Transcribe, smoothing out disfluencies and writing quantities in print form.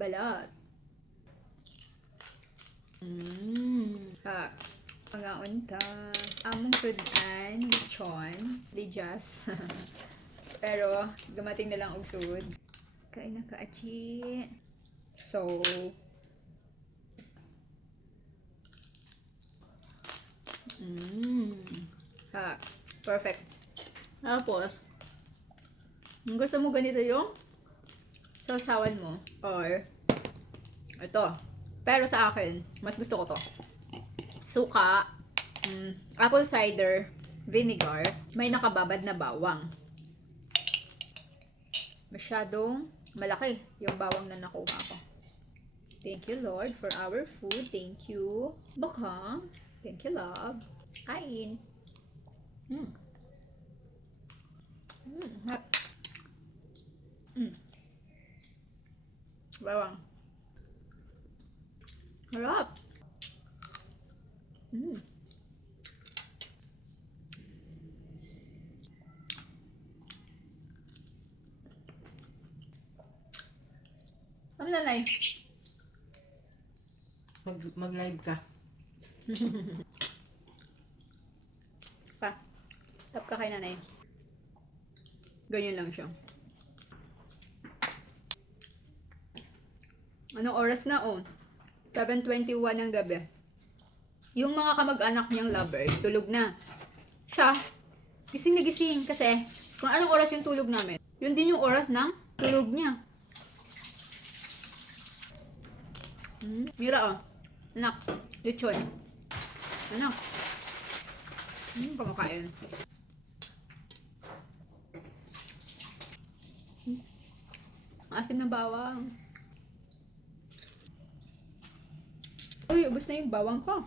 Balat. Ha. Mga unta. Among sudan, lechon, lijas. Pero, gamating na lang og sud. Kain na ka, achi. So, ha. Perfect. Tapos, kung gusto mo ganito yung sausawan mo, or ito. Pero sa akin, mas gusto ko to. Suka, apple cider vinegar, may nakababad na bawang. Masyadong malaki yung bawang na nakuha ko. Thank you, Lord, for our food. Thank you, Bokang. Thank you, love. Kain. Hot. Bawang. Harap. Ano nanay? Mag-live ka. Pa. Tap ka kay nanay. Ganyan lang siya. Anong oras na? Oh, 7:21 ng gabi. Yung mga kamag-anak niyang lover, tulog na. Siya, gising na gising kasi kung anong oras yung tulog namin, yun din yung oras ng tulog niya. Mira oh. Anak, lechon. Anak. Kumakain. Asim na bawang. Uy, ubos na yung bawang ko.